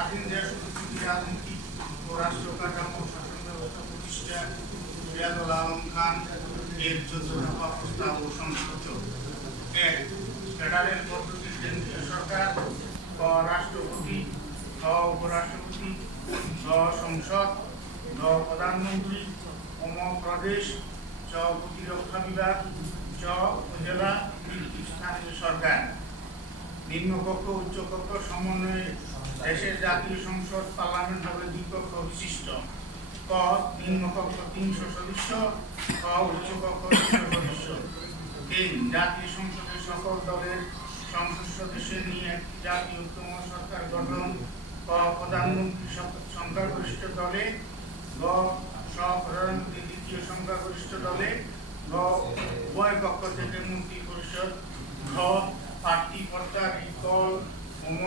স্বাধীন দেশ প্রতিটি রাজনীতি ও রাষ্ট্র কাঠামো শাসন ব্যবস্থা প্রতিষ্ঠা রিয়াদুল আলম খান এর 14 দফা প্রস্তাব ও সংসদ। ১. ফেডারেল পদ্ধতির কেন্দ্রীয় সরকার, ক রাষ্ট্রপতি, খ উপরাষ্ট্রপতি, গ সংসদ, গ প্রধানমন্ত্রী, ওম প্রদেশ, চ প্রতিরক্ষা বিভাগ, চ উপজেলা ভিত্তিক স্থানীয় সরকার। নিম্নকক্ষ উচ্চকক্ষ সমন্বয়ে দেশের জাতীয় সংসদ পার্লামেন্ট হবে দ্বিকক্ষ বিশিষ্ট। ক নিম্নকক্ষ 300 সদস্য, খ উচ্চকক্ষ 200 সদস্য। ৩. জাতীয় সংসদের সকল দলের সংসদ সদস্য নিয়ে একটি জাতীয়তম সরকার গঠন। ক প্রধানমন্ত্রী সংখ্যাগরিষ্ঠ দলে, গ প্রধানমন্ত্রী দ্বিতীয় সংখ্যাগরিষ্ঠ দলে, গ উভয় পক্ষ থেকে মন্ত্রী পরিষদ, ঘ প্রার্থী পর্দা রিকল, ওম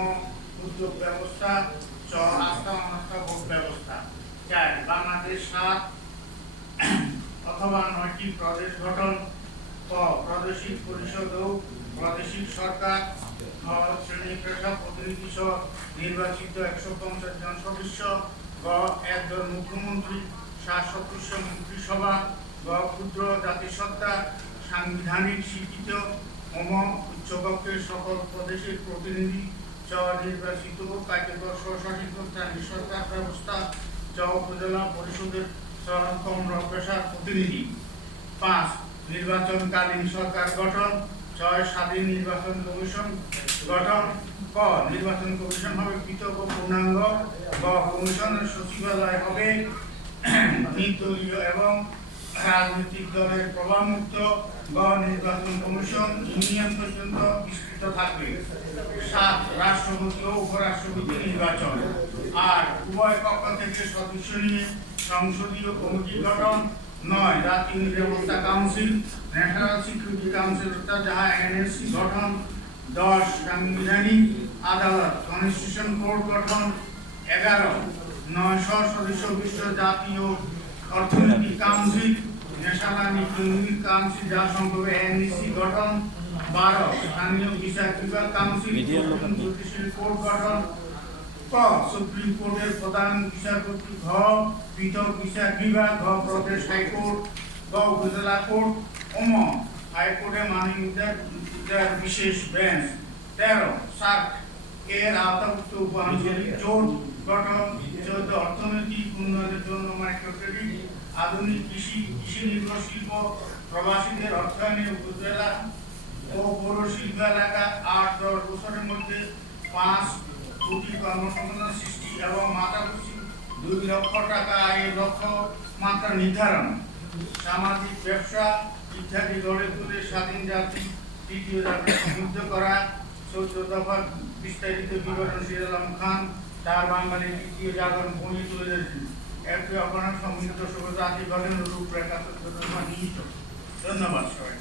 উদ্যোগ ব্যবস্থা, চ আস্থা অনাস্থা ভোট ব্যবস্থা। ৪. বাংলাদেশ ৭ অথবা ৯টি প্রদেশ গঠন। ক প্রাদেশিক পরিষদ ও প্রাদেশিক সরকার, খ শ্রেণী পেশা প্রতিনিধি সহ নির্বাচিত ১৫০ জন সদস্য, গ একজন মুখ্যমন্ত্রী, ৭ সদস্য মন্ত্রিসভা, গ ক্ষুদ্র জাতিসত্তা সাংবিধানিক স্বীকৃত, ওম উচ্চকক্ষের সকল প্রদেশের প্রতিনিধি, চ নির্বাচিত ও কার্যকর স্বশাসিত স্থানীয় সরকার ব্যবস্থা, চ উপজেলা পরিষদের পেশার প্রতিনিধি। ৫. নির্বাচনকালীন সরকার গঠন। ৬. স্বাধীন নির্বাচন কমিশন গঠন। ক নির্বাচন কমিশন হবে পৃথক ও পূর্ণাঙ্গ। গ কমিশনের সচিবালয় হবে নির্দলীয় এবং রাজনৈতিক দলের প্রভাবমুক্ত। গ নির্বাচন কমিশন ইউনিয়ন পর্যন্ত বিস্তৃত থাকবে। ৭. রাষ্ট্রপতি ও উপরাষ্ট্রপতি নির্বাচন। আর উভয় পক্ষ থেকে সদস্য নিয়ে সংসদীয় কমিটি গঠন। ৯. জাতীয় নিরাপত্তা কাউন্সিল, ন্যাশনাল সিকিউরিটি কাউন্সিল অর্থাৎ যাহা এনএসসি গঠন। ১০. সাংবিধানিক আদালত কনস্টিটিউশন কোর্ট গঠন। ১১. ৯০০ সদস্য বিশিষ্ট জাতীয় অর্থনৈতিক কাউন্সিল, ন্যাশনাল ইকোনমিক কাউন্সিল যা সম্ভবে এনইসি গঠন। ১২. স্থানীয় বিচার বিভাগ কাউন্সিল জুডিশিয়াল কোর্ট গঠন। ক সুপ্রিম কোর্টের প্রধান বিচারপতি, ঘ পৃথক বিচার বিভাগ, ঘ প্রদেশ হাইকোর্ট, গ উপজেলা কোর্ট, ওম হাইকোর্টে মাননীয় বিশেষ বেঞ্চ। ১৩. সার্ক এর আওতাভুক্ত উপ আঞ্চলিক জোট গঠন। ১৪. অর্থনৈতিক উন্নয়নের জন্য মাইক্রো ক্রেডিট, আধুনিক কৃষি নির্ভর শিল্প, প্রবাসীদের অর্থায়নে উপজেলা ও পৌর শিল্প এলাকা ৮-১০ বছরের মধ্যে ৫ কোটি কর্মসংস্থান সৃষ্টি এবং মাথাপিছু ২ লক্ষ টাকা আয়ের লক্ষ্যমাত্রা নির্ধারণ। সামাজিক ব্যবসা ইত্যাদি গড়ে তুলে স্বাধীন জাতি তৃতীয় জাতি সমৃদ্ধ করা। ১৪ দফা বিস্তারিত বিবরণ রিয়াদুল আলম খান তার বাঙালির তৃতীয় জাগরণ বই তুলে ধরেছেন। একে অপরাধ সমৃদ্ধ জাতি গঠনের রূপরেখা নিহিত। ধন্যবাদ সবাই।